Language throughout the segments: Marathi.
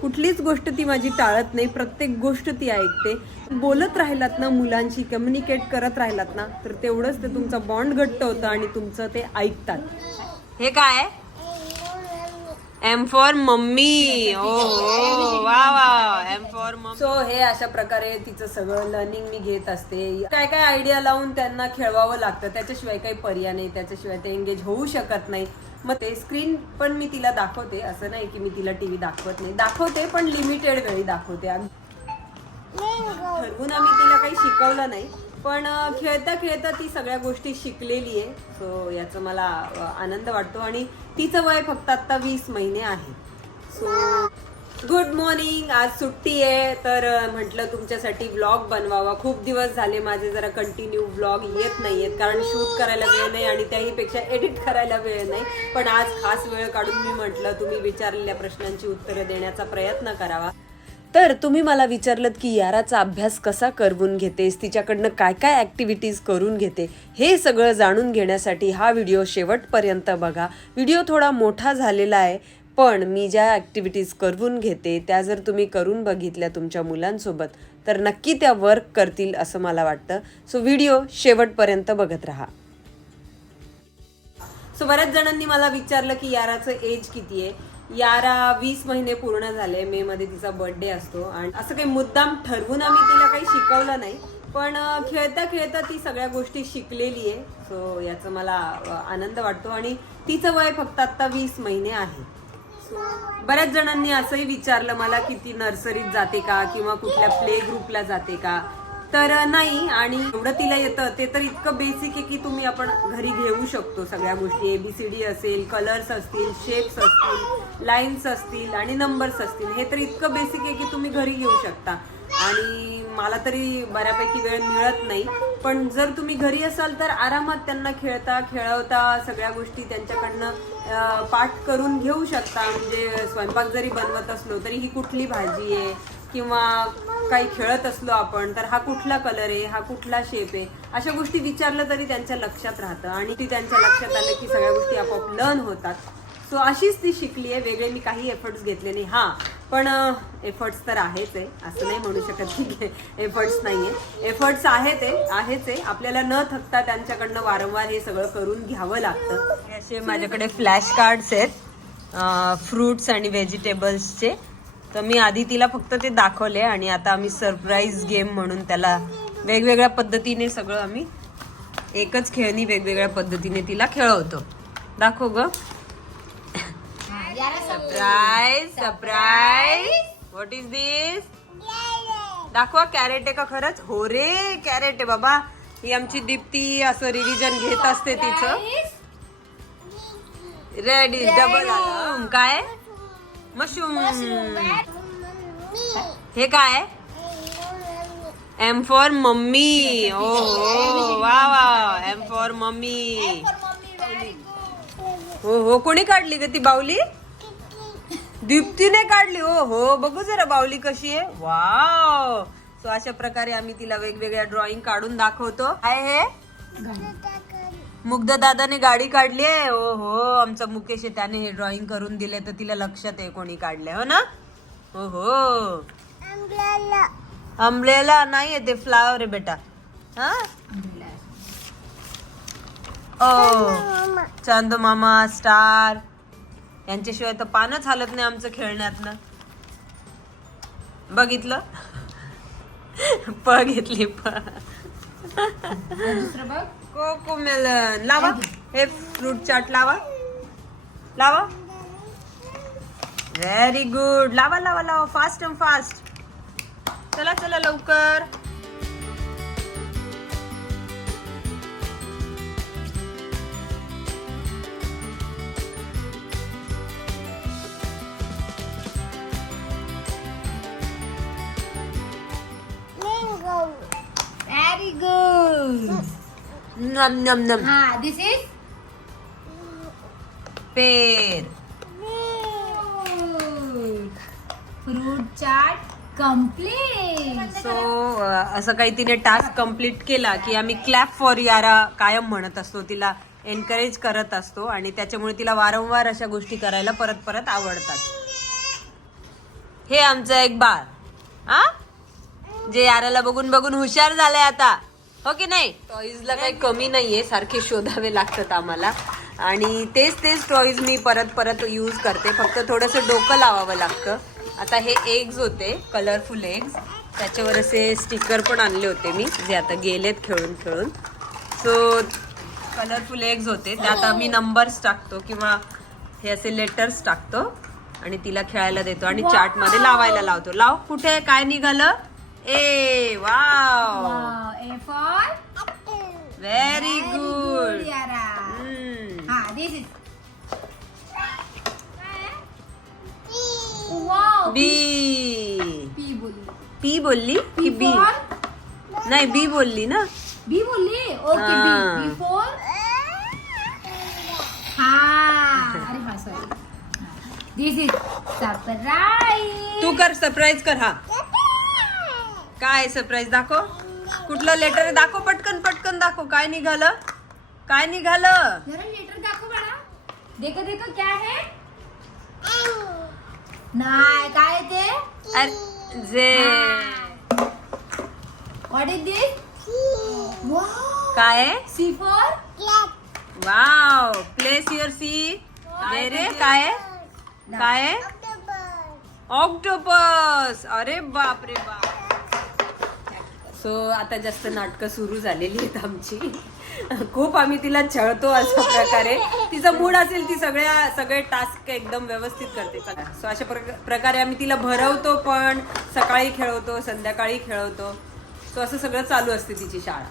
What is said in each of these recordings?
कुठलीच गोष्ट ती माझी टाळत नाही प्रत्येक गोष्ट ती ऐकते. बोलत राहिलात ना मुलांशी कम्युनिकेट करत राहिलात ना तर तेवढंच ते तुमचा बॉन्ड घट्ट होतं आणि तुमचं ते ऐकतात. हे काय? M for mummy. ओ वा वा एम फॉर मम्मी. सो हे अशा प्रकारे तिचं सगळं लर्निंग मी घेत असते. काय काय आयडिया लावून त्यांना खेळवावं लागतं त्याच्याशिवाय काही पर्याय नाही त्याच्याशिवाय ते एंगेज होऊ शकत नाही. मग ते स्क्रीन पण मी तिला दाखवते. असं नाही की मी तिला टीव्ही दाखवत नाही. दाखवते पण लिमिटेड वेळी दाखवते. ठरवून आम्ही तिला काही शिकवलं नाही. पण खेळता खेळता ती सगळ्या गोष्टी शिकलेली आहे. सो याचा मला आनंद वाटतो. आणि तिचं वय फक्त आता वीस महिने आहे. सो गुड मॉर्निंग आज सुट्टी आहे. तर म्हटलं तुमच्यासाठी व्लॉग बनवावा. खूप दिवस झाले माझे जरा कंटिन्यू व्लॉग येत नाही आहेत कारण शूट करायला वेळ नाही आणि त्याहीपेक्षा एडिट करायला वेळ नाही. पण आज खास वेळ काढून मी म्हटलं तुम्ही विचारलेल्या प्रश्नांची उत्तरं देण्याचा प्रयत्न करावा. तर तुम्ही मला विचारलं की याराचा अभ्यास कसा करवून घेतेस? तिच्याकडनं काय काय ॲक्टिव्हिटीज करून घेते? हे सगळं जाणून घेण्यासाठी हा व्हिडिओ शेवटपर्यंत बघा. व्हिडिओ थोडा मोठा झालेला आहे. पण मी ज्या ॲक्टिव्हिटीज करवून घेते त्या जर तुम्ही करून बघितल्या तुमच्या मुलांसोबत तर नक्की त्या वर्क करतील असं मला वाटतं. सो व्हिडिओ शेवटपर्यंत बघत राहा. सो बऱ्याच जणांनी मला विचारलं की याराचं एज किती आहे? यारा वीस महिने पूर्ण झाले मे मध्ये तिचा बर्थडे असतो. आणि असं काही मुद्दाम ठरवून आम्ही तिला काही शिकवलं नाही पण खेळता खेळता ती सगळ्या गोष्टी शिकलेली आहे. सो याचा मला आनंद वाटतो. आणि तिचं वय फक्त आता वीस महिने आहे. बऱ्याच जणांनी असंही विचारलं मला की ती नर्सरीत जाते का किंवा कुठल्या प्ले ग्रुपला जाते का? तर नाही आणि एवढं तिला येतं ते तर इतकं बेसिक आहे की तुम्ही आपण घरी घेऊ शकतो सगळ्या गोष्टी. एबीसीडी असेल कलर्स असतील शेप्स असतील लाईन्स असतील आणि नंबर्स असतील. हे तर इतकं बेसिक आहे की तुम्ही घरी घेऊ शकता. आणि मला तरी बऱ्यापैकी वेळ मिळत नाही. पण जर तुम्ही घरी असाल तर आरामात त्यांना खेळता खेळवता सगळ्या गोष्टी त्यांच्याकडनं पाठ करून घेऊ शकता. म्हणजे स्वयंपाक जरी बनवत असलो तरी ही कुठली भाजी आहे? किंवा काही खेळत असलो आपण तर हा कुठला कलर आहे? हा कुठला शेप आहे? अशा गोष्टी विचारलं तरी त्यांच्या लक्षात राहतं. आणि ती त्यांच्या लक्षात आलं की सगळ्या गोष्टी आपोआप लर्न होतात. सो अशीच ती शिकली आहे. वेगळे मी काही एफर्ट्स घेतले नाही. हा पण एफर्ट्स तर आहेच आहे. असं नाही म्हणू शकत की एफर्ट्स नाही आहे एफर्ट्स आहेत ते आहेच आहे. आपल्याला न थकता त्यांच्याकडनं वारंवार हे सगळं करून घ्यावं लागतं. असे माझ्याकडे फ्लॅश कार्ड्स आहेत. फ्रुट्स आणि व्हेजिटेबल्सचे तर मी आधी तिला फक्त ते दाखवले आणि आता आम्ही सरप्राईज गेम म्हणून त्याला वेगवेगळ्या पद्धतीने सगळं आम्ही एकच खेळणी वेगवेगळ्या पद्धतीने तिला खेळवतो. दाखव ग. Surprise surprise what is this दाखवा कॅरेट आहे का खरंच? हो रे कॅरेट आहे बाबा. ही आमची दीप्ती असं रिव्हिजन घेत असते तिचं. रेड इज डबल काय? मशरूम हे काय? एम फॉर मम्मी ओ वा वा. एम फॉर मम्मी हो हो. कोणी काढली ग ती बावली? दीप्तीने काढली. हो हो बघू जरा बावली कशी आहे. वाव. सो अशा प्रकारे आम्ही तिला वेगवेगळ्या ड्रॉइंग काढून दाखवतो. काय हे? मुग्ध दादाने गाडी काढली आहे. हो हो आमचा मुकेश आहे त्याने हे ड्रॉइंग करून दिले तर तिला लक्षात आहे कोणी काढले हो ना? हो हो. अम्ब्रेला नाही ते फ्लावर आहे बेटा. हा? ओ चांदो मामा स्टार यांच्याशिवाय तर पानच हालत नाही आमचं खेळण्यातनं. बघितलं? प घेतली प कोको मेलन. लावा. हे फ्रूट चाट लावा. लावा. व्हेरी गुड लावा लावा लावा. फास्ट अँड फास्ट चला चला लवकर. नम नम नम हा this is pear fruit chaat complete so असं काही तिने टास्क कंप्लीट केला की आम्ही क्लॅप फॉर यारा कायम म्हणत असतो. तिला एनकरेज करत असतो आणि त्याच्यामुळे तिला वारंवार अशा गोष्टी करायला परत परत आवडतात. हे आमचं एक बाळ. हा? जे याराला बघून बघून हुशार झालंय आता. हो की नाही? टॉईजला काही कमी नाहीये सारखे शोधावे लागतात आम्हाला. आणि तेच तेच टॉईज मी परत परत यूज करते. फक्त थोडंसं डोकं लावावं लागतं. आता हे एग्ज होते कलरफुल एग्ज त्याच्यावर असे स्टिकर पण आणले होते मी जे आता गेलेत खेळून खेळून. सो कलरफुल एग्ज होते. त्यात आम्ही नंबर्स टाकतो किंवा हे असे लेटर्स टाकतो आणि तिला खेळायला देतो आणि चार्टमध्ये लावायला लावतो. लाव कुठे काय निघालं? ए wow A for very good यारा हा this is wow B P बोलली पी बोलली की बी फॉर नाही बी बोलली ना. बी बोलली ओके हा. बी बी फॉर हा अरे हा सॉरी दिस इज सरप्राईज तू कर सरप्राईज कर हा. काय सरप्राईज दाखव. कुठलं लेटर आहे दाखव पटकन पटकन दाखव. काय निघालं? काय निघालं? जरा लेटर दाखव बाळा. देखो देखो क्या है? नाही काय आहे ते? अरे जे. व्हॉट इज दिस वाव काय C for wow place your C रे काय आहे? काय आहे? ऑक्टोपस अरे बाप रे बाप. सो आता जास्त नाटकं सुरू झालेली आहेत आमची. खूप आम्ही तिला छळतो अशा प्रकारे. तिचा मूड असेल ती सगळ्या सगळे टास्क एकदम व्यवस्थित करते. सो अशा प्रकारे आम्ही तिला भरवतो पण सकाळी खेळवतो संध्याकाळी खेळवतो. सो असं सगळं चालू असते तिची शाळा.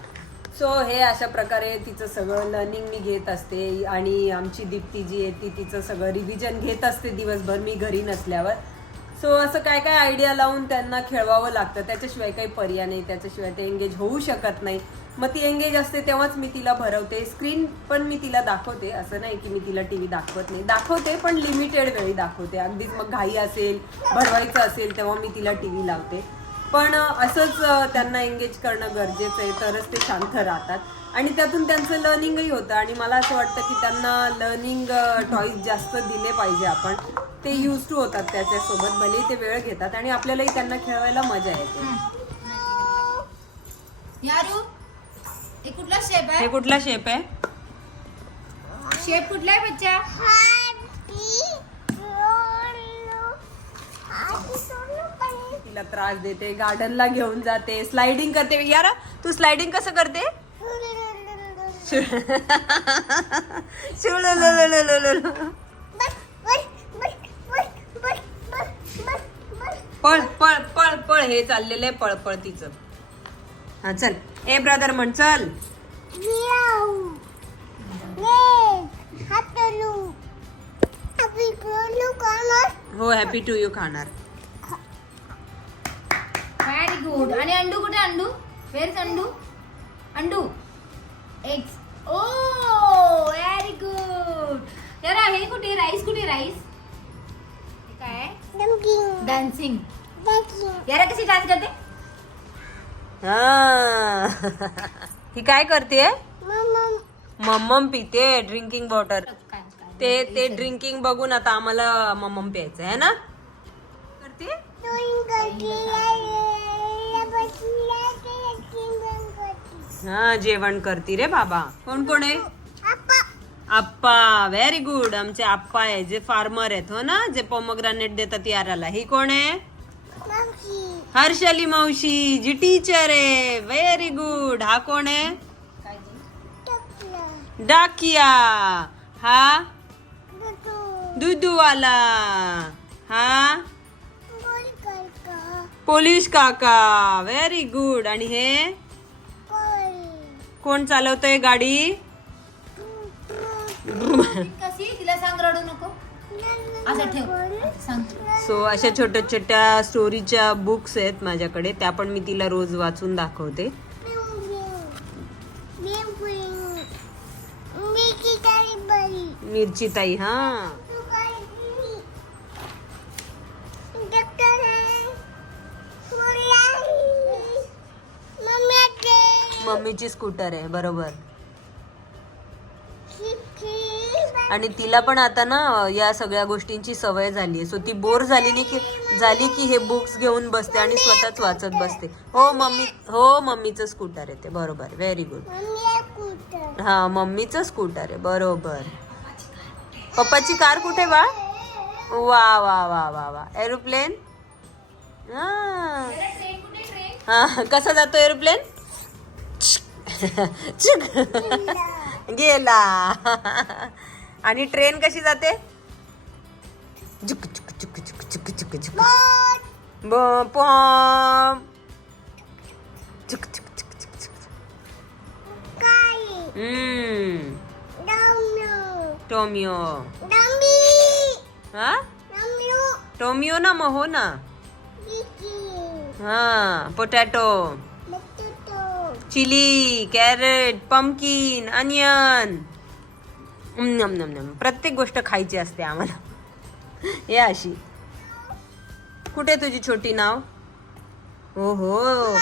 सो हे अशा प्रकारे तिचं सगळं लर्निंग मी घेत असते आणि आमची दीप्ती जी आहे ती तिचं सगळं रिव्हिजन घेत असते दिवसभर. मी घरी नसल्यावर. सो असं काय काय आयडिया लावून त्यांना खेळवावं लागतं? त्याच्याशिवाय काही पर्याय नाही. त्याच्याशिवाय ते एंगेज होऊ शकत नाही. मग ती एंगेज असते तेव्हाच मी तिला भरवते. स्क्रीन पण मी तिला दाखवते. असं नाही की मी तिला टी व्ही दाखवत नाही. दाखवते पण लिमिटेड वेळी दाखवते. अगदीच मग घाई असेल भरवायचं असेल तेव्हा मी तिला टी व्ही लावते. पण असंच त्यांना एंगेज करणं गरजेचं आहे तरच ते शांत राहतात. आणि त्यातून त्यांचं लर्निंगही होतं. आणि मला असं वाटतं की त्यांना लर्निंग टॉईज जास्त दिले पाहिजे आपण. ते यूज टू होतात त्याच्यासोबत. भले ते वेळ घेतात आणि आपल्यालाही त्यांना खेळवायला मजा येते. यारू हे कुठला शेप हे आहे कुठला शेप आहे? शेप कुठला आहे बच्चा? तिला त्रास देते गार्डनला घेऊन जाते स्लायडिंग करते यार तू स्लायडिंग कसं करते पळ पळ पळ पळ हे चाललेलं आहे पळ पळ तिचं हा चल ए ब्रदर म्हण चल हो हॅपी टू यू खाणार व्हेरी गुड आणि अंडू कुठे अंडू? वेर अंडू? अंडू? एक्स ओ व्हेरी गुड यार हे कुठे? राईस कुठे राईस काय डान्सिंग यार कशी डान्स करते? हा. ही काय करते? मम्मम पिते ड्रिंकिंग वॉटर ते ते ड्रिंकिंग बघून आता आम्हाला मम्मम प्यायचं आहे ना? करते? हा जेवण करती रे बाबा. कोण कोण आहे? आप्पा. व्हेरी गुड आमचे आप्पा आहे जे फार्मर आहेत हो ना? जे पोमोग्रानेट देतात याराला. ही कोण आहे? हर्षली मावशी जी टीचर आहे. व्हेरी गुड हा कोण आहे? डाकिया. हा? दुधूवाला हा? पोलीस काका. व्हेरी गुड आणि हे? कोण चालवतोय गाडी कशी तिला सांग रडू नको असं ठेव असं सांग सो अशा छोट्या छोट्या स्टोरीच्या बुक्स आहेत माझ्याकडे त्या पण मी तिला रोज वाचून दाखवते मिरची ताई हा मम्मीची स्कूटर आहे बरोबर. आणि तिला पण आता ना या सगळ्या गोष्टींची सवय झाली आहे. सो ती बोर झाली नाही की झाली की हे बुक्स घेऊन बसते आणि स्वतःच वाचत बसते. हो मम्मी हो मम्मीचं स्कूटर आहे ते बरोबर. व्हेरी गुड हा मम्मीचं स्कूटर आहे बरोबर. पप्पाची कार कुठे बा वा वा वा वा वा. एरोप्लेन हा. ट्रेन कुठे ट्रेन हा कसा जातो एरोप्लेन गेला. आणि ट्रेन कशी जाते? झुक झुक झुक झुक झुक झुक ब- पॉम. झुक झुक झुक झुक. हम्म. टोमियो. हा? टोमियो ना मग हो ना हा potato chilli carrot pumpkin onion नम नम नम. प्रत्येक गोष्ट खायची असते आम्हाला. हे अशी. कुठे तुझी छोटी नाव? हो हो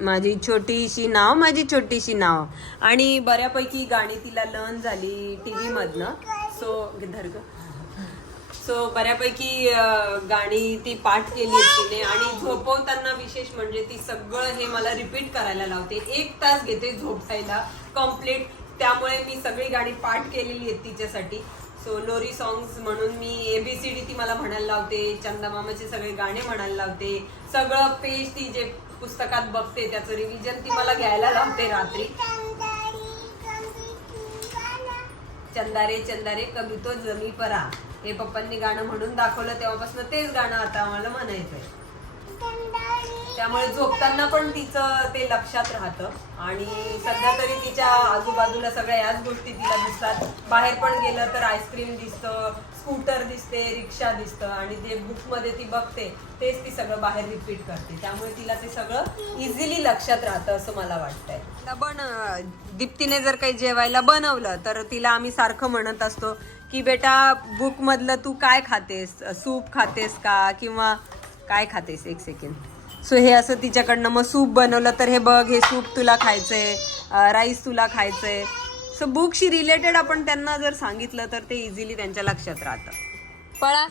माझी छोटीशी नाव माझी छोटीशी नाव. आणि बऱ्यापैकी गाणी तिला लर्न झाली टी व्ही मधनं सो धर ग. सो बऱ्यापैकी गाणी ती पाठ केली आहे तिने आणि झोपवताना विशेष म्हणजे ती सगळं हे मला रिपीट करायला लावते. एक तास घेते झोपायला कंप्लीट त्यामुळे मी सगळी गाणी पाठ केलेली आहेत तिच्यासाठी. सो लोरी सॉंग्स म्हणून मी एबीसीडी ती मला म्हणायला लावते चंदामामाचे सगळे गाणे म्हणायला लावते. सगळं पेज ती जे पुस्तकात बघते त्याचं रिव्हिजन ती मला घ्यायला लावते रात्री. चंदारे चंदारे कमी तो जमी परा. हे पप्पांनी गाणं म्हणून दाखवलं तेव्हापासून तेच गाणं आता आम्हाला म्हणायचंय. त्यामुळे झोपताना पण तिचं ते लक्षात राहतं. आणि सध्या तरी तिच्या आजूबाजूला सगळ्या याच गोष्टी तिला दिसतात. बाहेर पण गेलं तर आईस्क्रीम दिसतं स्कूटर दिसते रिक्षा दिसतं. आणि जे बुकमध्ये ती बघते तेच ती सगळं बाहेर रिपीट करते. त्यामुळे तिला ते सगळं इझिली लक्षात राहतं असं मला वाटतंय. पण दीप्तीने जर काही जेवायला बनवलं तर तिला आम्ही सारखं म्हणत असतो की बेटा बुक मधलं तू काय खातेस? सूप खातेस का? किंवा काय खातेस एक सेकंड सो हे असं तिच्याकडनं मग सूप बनवलं तर हे बघ हे सूप तुला खायचंय राईस तुला खायचंय. सो बुकशी रिलेटेड आपण त्यांना जर सांगितलं तर ते इझिली त्यांच्या लक्षात राहतं. पळा.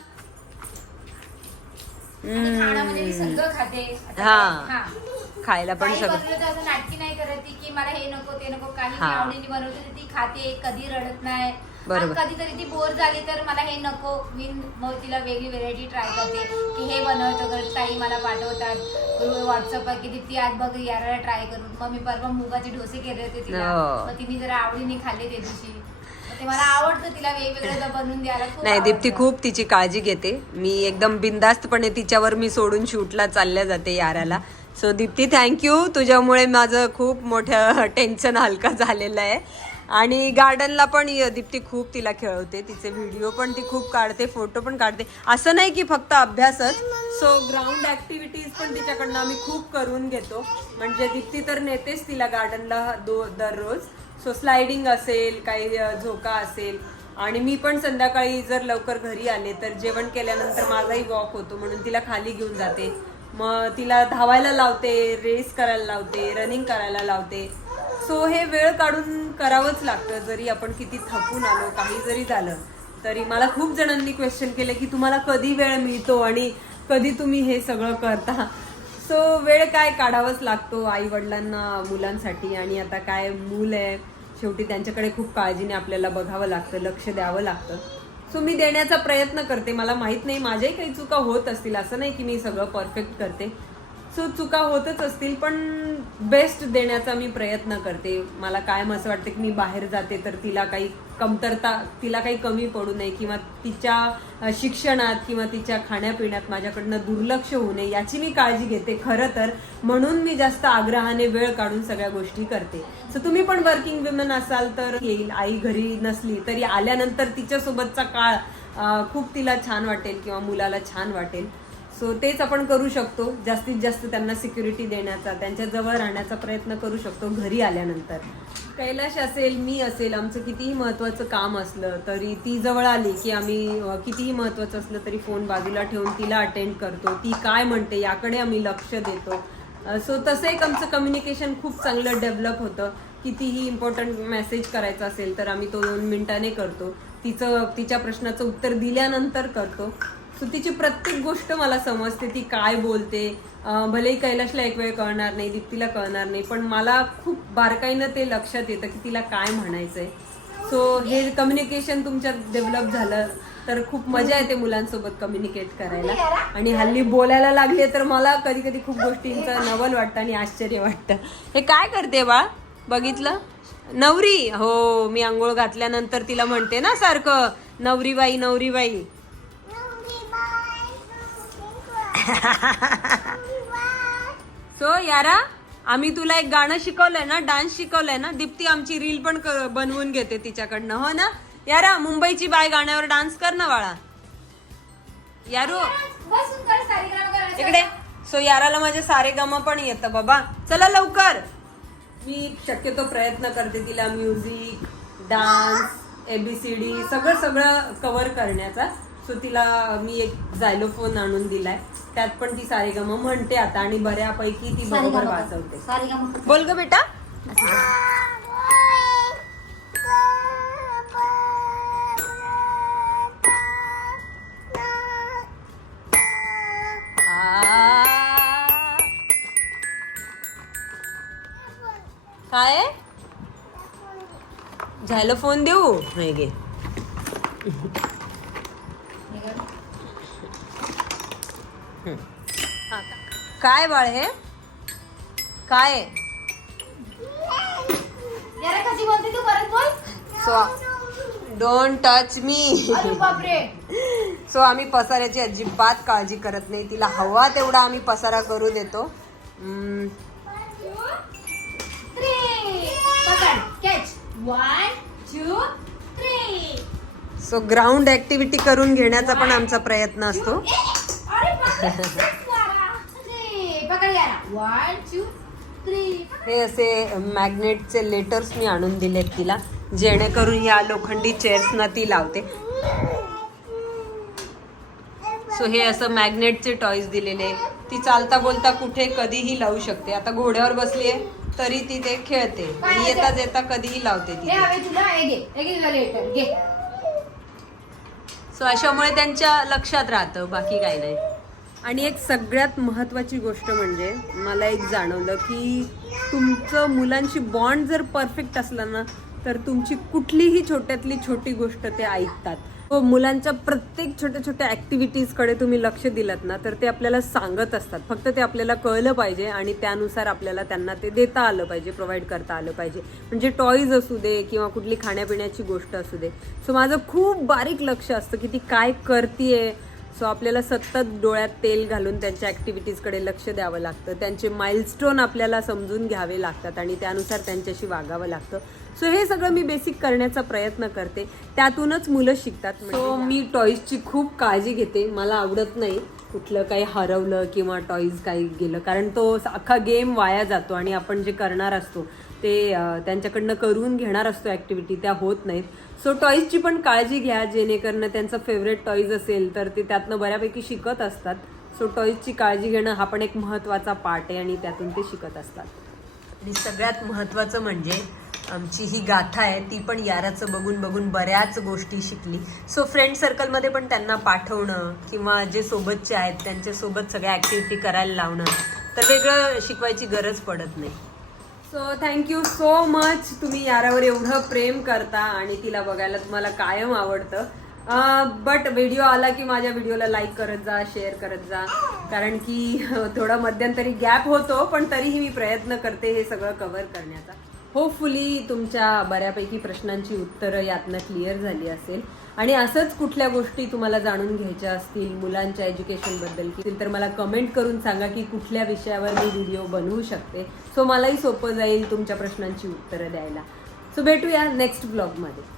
हा. खायला पण काही सगळं बनवलं तर असं नाटकी नाही करत ती की मला हे नको ते नको काही हा. आवडीने बनवते तर ती खाते कधी रडत नाही बरोबर. आणि कधीतरी ती बोर झाली तर मला हे नको मी मग तिला वेगळी व्हेरायटी ट्राय करते की हे बनवतो तर ताई मला पाठवतात व्हॉट्सअपवर की ती आज बघ याला ट्राय करून मग मी परवा मुगाचे डोसे केले होते तिला हो. मग तिने जरा आवडीने खाल्ले त्या दिवशी मग ते मला आवडतं तिला वेगवेगळं बनवून द्यायला खूप नाही दीप्ती आवडतं. खूप तिची काळजी घेते मी एकदम बिंदास्तपणे तिच्यावर मी सोडून शूटला चालल्या जाते याराला सो दीप्ती थँक्यू तुझ्यामुळे माझं खूप मोठं टेन्शन हलका झालेलं आहे. आणि गार्डनला पण दीप्ती खूप तिला खेळवते. तिचे व्हिडिओ पण ती खूप काढते फोटो पण काढते. असं नाही की फक्त अभ्यासच. सो ग्राउंड ऍक्टिव्हिटीज पण तिच्याकडनं आम्ही खूप करून घेतो. म्हणजे दीप्ती तर नेतेच तिला गार्डनला दो दररोज. सो स्लायडिंग असेल काही झोका असेल. आणि मी पण संध्याकाळी जर लवकर घरी आले तर जेवण केल्यानंतर माझाही वॉक होतो म्हणून तिला खाली घेऊन जाते. मग तिला धावायला लावते रेस करायला लावते रनिंग करायला लावते. सो हे वेळ काढून करावंच लागतं. जरी आपण किती थकून आलो काही जरी झालं तरी मला खूप जणांनी क्वेश्चन केले की तुम्हाला कधी वेळ मिळतो आणि कधी तुम्ही हे सगळं करता? सो वेळ काय काढावाच लागतो आई वडिलांना मुलांसाठी. आणि आता काय मूल आहे शेवटी त्यांच्याकडे खूप काळजीने आपल्याला बघावं लागतं लक्ष द्यावं लागतं. सो मी देण्याचा प्रयत्न करते. मला माहीत नाही माझ्याही काही चुका होत असतील असं नाही की मी सगळं परफेक्ट करते. सो चुका होतच असतील पण बेस्ट देण्याचा मी प्रयत्न करते. मला कायम असं वाटतं की मी बाहेर जाते तर तिला काही कमतरता तिला काही कमी पडू नये किंवा तिच्या शिक्षणात किंवा तिच्या खाण्यापिण्यात माझ्याकडनं दुर्लक्ष होऊ नये याची मी काळजी घेते खरं तर. म्हणून मी जास्त आग्रहाने वेळ काढून सगळ्या गोष्टी करते. सो तुम्ही पण वर्किंग विमन असाल तर येईल आई घरी नसली तरी आल्यानंतर तिच्यासोबतचा काळ खूप तिला छान वाटेल किंवा मुलाला छान वाटेल. सो तेच आपण करू शकतो. जास्तीत जास्त त्यांना सिक्युरिटी देण्याचा त्यांच्या जवळ राहण्याचा प्रयत्न करू शकतो घरी आल्यानंतर. कैलाश असेल मी असेल आमचं कितीही महत्वाचं काम असलं तरी ती जवळ आली की आम्ही कितीही महत्त्वाचं असलं तरी फोन बाजूला ठेवून तिला अटेंड करतो. ती काय म्हणते याकडे आम्ही लक्ष देतो. सो तसं एक आमचं कम्युनिकेशन खूप चांगलं डेव्हलप होतं. कितीही इम्पॉर्टंट मेसेज करायचा असेल तर आम्ही तो दोन मिनिटाने करतो. तिचं तिच्या प्रश्नाचं उत्तर दिल्यानंतर करतो. सो तिची प्रत्येक गोष्ट मला समजते. ती काय बोलते? भलेही कैलाशला एक वेळ कळणार नाही दीप्तीला कळणार नाही पण मला खूप बारकाईनं ते लक्षात येतं की तिला काय म्हणायचंय. सो हे कम्युनिकेशन तुमच्यात डेव्हलप झालं तर खूप मजा येते मुलांसोबत कम्युनिकेट करायला. आणि हल्ली बोलायला लागले तर मला कधी कधी खूप गोष्टींचं नवल वाटतं आणि आश्चर्य वाटतं. हे काय करते बाळ? बघितलं? नवरी? हो मी आंघोळ घातल्यानंतर तिला म्हणते ना सारखं नवरीबाई नवरीबाई. सो यारा आम्ही तुला एक गाणं शिकवलंय ना डान्स शिकवलंय ना दीप्ती आमची रील पण बनवून घेते तिच्याकडनं. हो ना? यारा मुंबईची बाय गाण्यावर डान्स कर ना बाळा. यारू. इकडे. सो याराला माझे सारे गम पण येतं बाबा. चला लवकर. मी शक्यतो प्रयत्न करते तिला म्युझिक डान्स एबीसीडी सगळं सगळं कव्हर करण्याचा. सो तिला मी एक झायलोफोन आणून दिलाय. त्यात पण ती सारे गम म्हणते आता आणि बऱ्यापैकी ती बरोबर सारेगम बोल ग बेटा. काय? झालं फोन देऊ? नाही गे हा, काय बाळ हे? काय? आहे? यारा कशी बोलते तू? परत बोल. सो डोंट टच मी अरे बापरे. सो आम्ही पसाऱ्याची अजिबात काळजी करत नाही. तिला हवा तेवढा आम्ही पसारा करू देतो. हम्म, थ्री पकड. Catch one two three so ground activity करून घेण्याचा पण आमचा प्रयत्न असतो. हे असे मॅग्नेटचे लेटर्स मी आणून दिलेत तिला. जेणेकरून या लोखंडी चेअर्सना ती लावते. सो हे असं मॅग्नेटचे टॉयज दिलेले ती चालता बोलता कुठे कधीही लावू शकते. आता घोड्यावर बसलीये तरी ती ते खेळते. आणि येता येता कधीही लावते ती सो अशामुळे त्यांच्या लक्षात राहतं बाकी काही नाही. आणि एक सगळ्यात महत्वाची गोष्ट म्हणजे मला एक जाणवलं की तुमचं मुलांशी बॉन्ड जर परफेक्ट असला ना तर तुमची कुठलीही छोट्यातली छोटी गोष्ट ते ऐकतात. हो मुलांच्या प्रत्येक छोट्या छोट्या ॲक्टिव्हिटीजकडे तुम्ही लक्ष दिलात ना तर ते आपल्याला सांगत असतात. फक्त ते आपल्याला कळलं पाहिजे आणि त्यानुसार आपल्याला त्यांना ते देता आलं पाहिजे प्रोव्हाइड करता आलं पाहिजे. म्हणजे टॉईज असू दे किंवा कुठली खाण्यापिण्याची गोष्ट असू दे. सो माझं खूप बारीक लक्ष असतं की ती काय करतीये सो आपल्याला सतत डोळ्यात तेल घालून त्यांच्या ॲक्टिव्हिटीजकडे लक्ष द्यावं लागतं. त्यांचे माइलस्टोन आपल्याला समजून घ्यावे लागतात आणि त्यानुसार त्यांच्याशी वागावं लागतं. सो हे सगळं मी बेसिक करण्याचा प्रयत्न करते. त्यातूनच मुलं शिकतात. सो मी टॉईजची खूप काळजी घेते. मला आवडत नाही. कुठलं काही हरवलं किंवा टॉईज काही गेलं. कारण तो अख्खा गेम वाया जातो आणि आपण जे करणार असतो ते त्यांच्याकडनं करून घेणार असतो ॲक्टिव्हिटी त्या होत नाहीत. सो टॉईजची पण काळजी घ्या जेणेकरून त्यांचं फेवरेट टॉईज असेल तर ते त्यातनं बऱ्यापैकी शिकत असतात. सो टॉईजची काळजी घेणं हा पण एक महत्त्वाचा पार्ट आहे आणि त्यातून ते शिकत असतात. आणि सगळ्यात महत्त्वाचं म्हणजे आमची ही गाथा आहे ती पण याराचं बघून बघून बऱ्याच गोष्टी शिकली. सो फ्रेंड सर्कलमध्ये पण त्यांना पाठवणं किंवा जे सोबतचे आहेत त्यांच्यासोबत सगळ्या ॲक्टिव्हिटी करायला लावणं तर वेगळं शिकवायची गरज पडत नाही. सो थँक्यू सो मच तुम्ही यारावर एवढं प्रेम करता आणि तिला बघायला तुम्हाला कायम आवडतं. बट व्हिडिओ आला की माझ्या व्हिडिओला लाईक करत जा शेअर करत जा. कारण की थोडा मध्यंतरी गॅप होतो पण तरीही मी प्रयत्न करते हे सगळं कव्हर करण्याचा. होपफुली तुमच्या बऱ्यापैकी प्रश्नांची उत्तरं यातनं क्लिअर झाली असेल. आणि असंच कुठल्या गोष्टी तुम्हाला जाणून घ्यायच्या असतील मुलांच्या एज्युकेशनबद्दल असतील तर मला कमेंट करून सांगा की कुठल्या विषयावर मी व्हिडिओ बनवू शकते. सो मलाही सोपं जाईल तुमच्या प्रश्नांची उत्तरं द्यायला. सो भेटूया नेक्स्ट ब्लॉगमध्ये